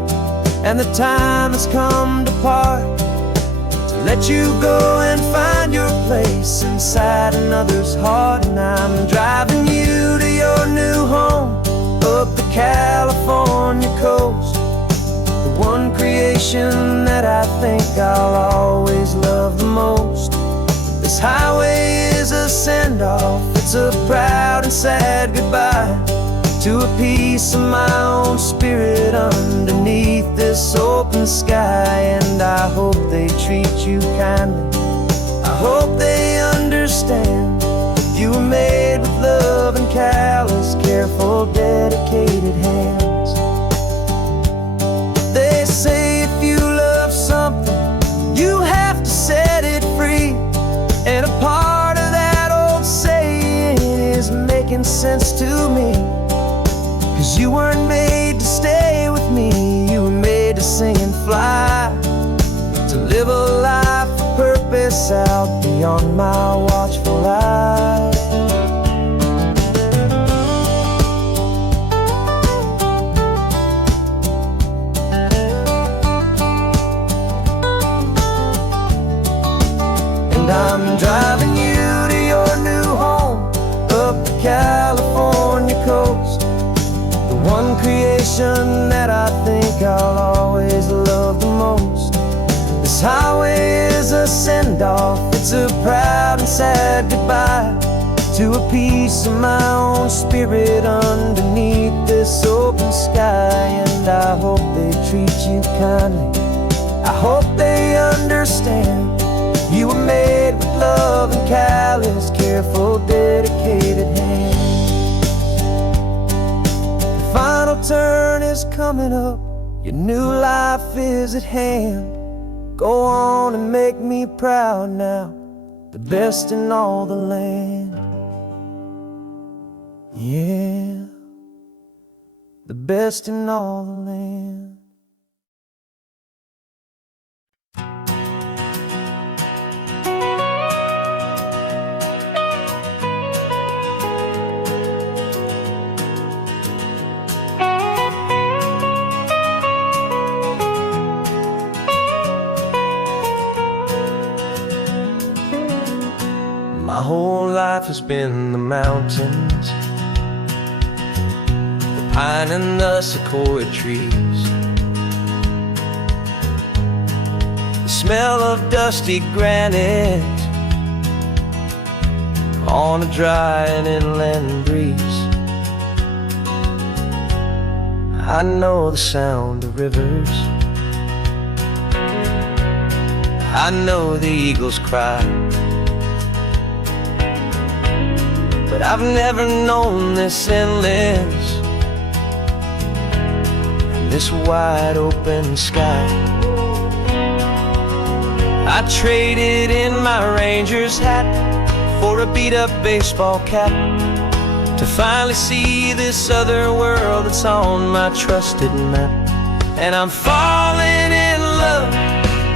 and the time has come to part, to let you go and find your place inside another's heart. And I'm driving you to your new home up the California coast, the one creation that I think I'll always love the most. This highway is a send-off, it's a proud and sad goodbye to a piece of my own spirit underneath this open sky. And I hope they treat you kindly, I hope they understand you were made with love and callous, careful, dedicated hands. They say if you love something, you have to set it free. And a part of that old saying is making sense to me, 'cause you weren't made to stay with me, you were made to sing and fly, to live a life place out beyond my watchful eye. And I'm driving you to your new home up the California coast, the one creation that I think I'll always love the most. This highway is a send-off, it's a proud and sad goodbye to a piece of my own spirit underneath this open sky. And I hope they treat you kindly, I hope they understand you were made with love and callous, careful, dedicated hands. The final turn is coming up, your new life is at hand. Go on and make me proud now, the best in all the land. Yeah, the best in all the land. My whole life has been the mountains, the pine and the sequoia trees, the smell of dusty granite on a dry and inland breeze. I know the sound of rivers, I know the eagles cry, but I've never known this endless and this wide open sky. I traded in my Ranger's hat for a beat-up baseball cap to finally see this other world that's on my trusted map. And I'm falling in love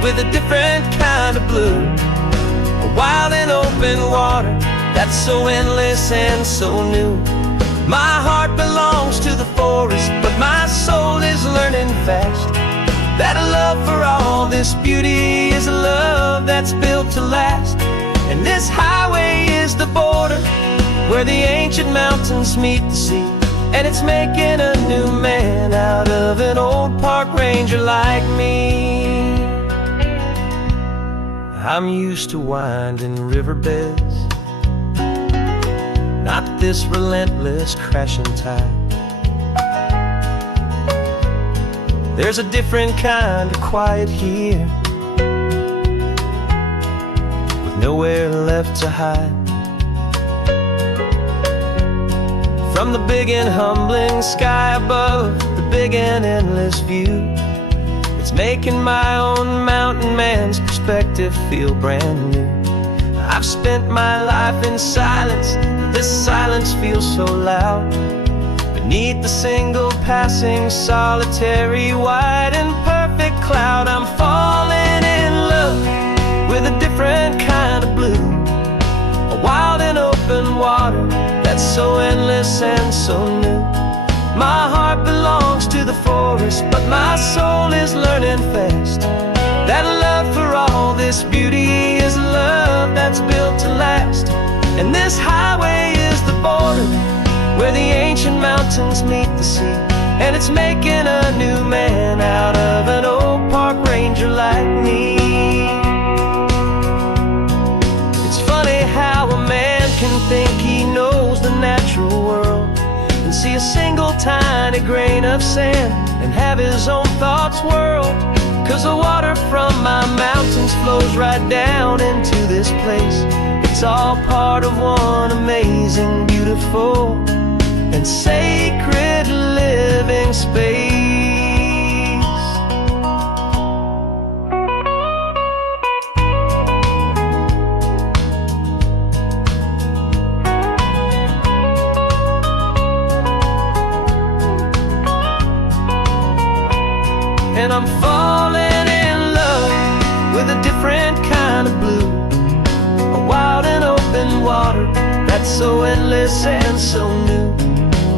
with a different kind of blue, a wild and open water that's so endless and so new. My heart belongs to the forest, but my soul is learning fast that a love for all this beauty is a love that's built to last. And this highway is the border where the ancient mountains meet the sea, and it's making a new man out of an old park ranger like me. I'm used to winding riverbeds, not this relentless crashing tide. There's a different kind of quiet here, with nowhere left to hide. From the big and humbling sky above, the big and endless view, it's making my own mountain man's perspective feel brand new. I've spent my life in silence, this silence feels so loud. Beneath the single passing solitary white and perfect cloud, I'm falling in love with a different kind of blue, a wild and open water that's so endless and so new. My heart belongs to the forest, but my soul is learning fast that love for all this beauty is a love that's built to last. And this highway is the border where the ancient mountains meet the sea, and it's making a new man out of an old park ranger like me. It's funny how a man can think he knows the natural world and see a single tiny grain of sand and have his own thoughts whirled. 'Cause the water from my mountains flows right down into this place. It's all part of one amazing, beautiful, and sacred living space. And I'm falling in love with a different kind of blue, so endless and so new.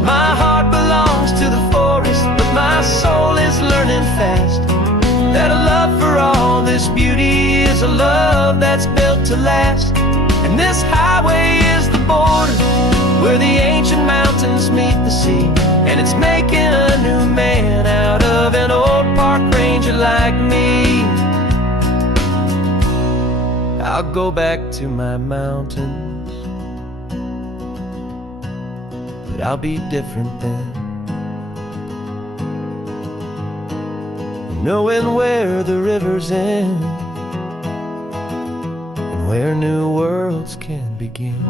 My heart belongs to the forest, but my soul is learning fast that a love for all this beauty is a love that's built to last. And this highway is the border where the ancient mountains meet the sea, and it's making a new man out of an old park ranger like me. I'll go back to my mountains, but I'll be different then, knowing where the rivers end and where new worlds can begin.